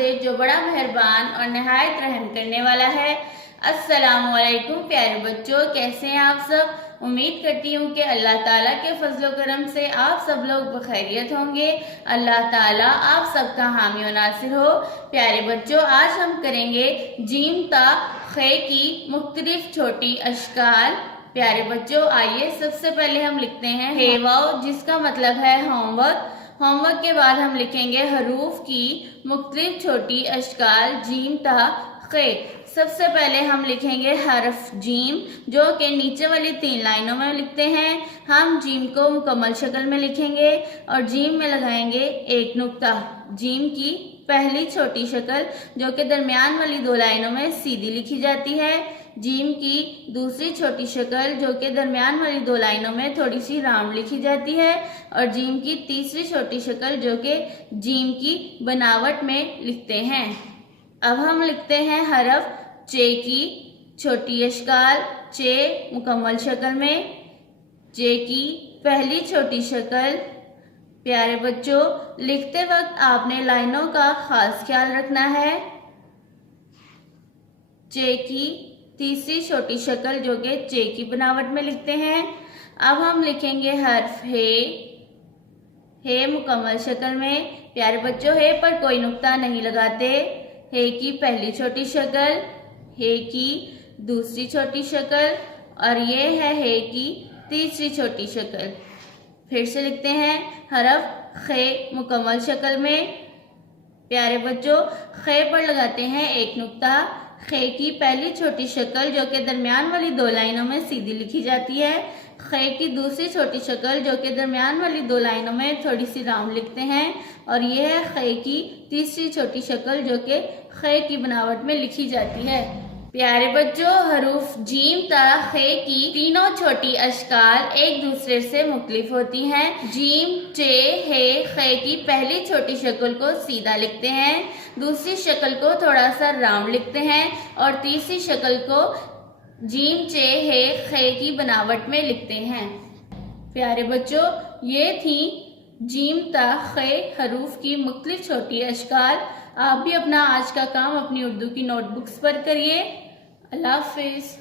سے جو بڑا مہربان اور نہایت رحم کرنے والا ہے۔ السلام علیکم پیارے بچوں، کیسے ہیں آپ سب؟ امید کرتی ہوں کہ اللہ تعالیٰ کے فضل و کرم سے آپ سب لوگ بخیریت ہوں گے۔ اللہ تعالیٰ آپ سب کا حامی و ناصر ہو۔ پیارے بچوں، آج ہم کریں گے جیم تا خے کی مختلف چھوٹی اشکال۔ پیارے بچوں، آئیے سب سے پہلے ہم لکھتے ہیں ہے واو، جس کا مطلب ہے ہوم ورک۔ ہوم ورک کے بعد ہم لکھیں گے حروف کی مختلف چھوٹی اشکال جیم تا خے۔ سب سے پہلے ہم لکھیں گے حرف جیم، جو کہ نیچے والی 3 لائنوں میں لکھتے ہیں۔ ہم جیم کو مکمل شکل میں لکھیں گے اور جیم میں لگائیں گے ایک نقطہ۔ جیم کی پہلی چھوٹی شکل جو کہ درمیان والی 2 لائنوں میں سیدھی لکھی جاتی ہے۔ جیم کی دوسری چھوٹی شکل جو کہ درمیان والی 2 لائنوں میں تھوڑی سی راؤنڈ لکھی جاتی ہے، اور جیم کی تیسری چھوٹی شکل جو کہ جیم کی بناوٹ میں لکھتے ہیں۔ اب ہم لکھتے ہیں حرف چے کی چھوٹی اشکال، چے مکمل شکل میں۔ چے کی پہلی چھوٹی شکل۔ پیارے بچوں، لکھتے وقت آپ نے لائنوں کا خاص خیال رکھنا ہے۔ چے کی تیسری چھوٹی شکل جو کہ چے کی بناوٹ میں لکھتے ہیں۔ اب ہم لکھیں گے حرف ہے مکمل شکل میں۔ پیارے بچوں، ہے پر کوئی نقطہ نہیں لگاتے۔ ہے کی پہلی چھوٹی شکل، ہے کی دوسری چھوٹی شکل، اور یہ ہے کی تیسری چھوٹی شکل۔ پھر سے لکھتے ہیں حرف خے مکمل شکل میں۔ پیارے بچوں، خے پر لگاتے ہیں ایک نقطہ۔ خے کی پہلی چھوٹی شکل جو کہ درمیان والی 2 لائنوں میں سیدھی لکھی جاتی ہے۔ خے کی دوسری چھوٹی شکل جو کہ درمیان والی 2 لائنوں میں تھوڑی سی راؤنڈ لکھتے ہیں، اور یہ ہے خے کی تیسری چھوٹی شکل جو کہ خے کی بناوٹ میں لکھی جاتی ہے۔ پیارے بچوں، حروف جیم تا خے کی تینوں چھوٹی اشکال ایک دوسرے سے مختلف ہوتی ہیں۔ جیم، چے، ہے، خے کی پہلی چھوٹی شکل کو سیدھا لکھتے ہیں، دوسری شکل کو تھوڑا سا راؤنڈ لکھتے ہیں، اور تیسری شکل کو جیم، چے، ہے، خے کی بناوٹ میں لکھتے ہیں۔ پیارے بچوں، یہ تھی جیم تا خے حروف کی مختلف چھوٹی اشکال۔ آپ بھی اپنا آج کا کام اپنی اردو کی نوٹ بکس پر کریے۔ اللہ حافظ۔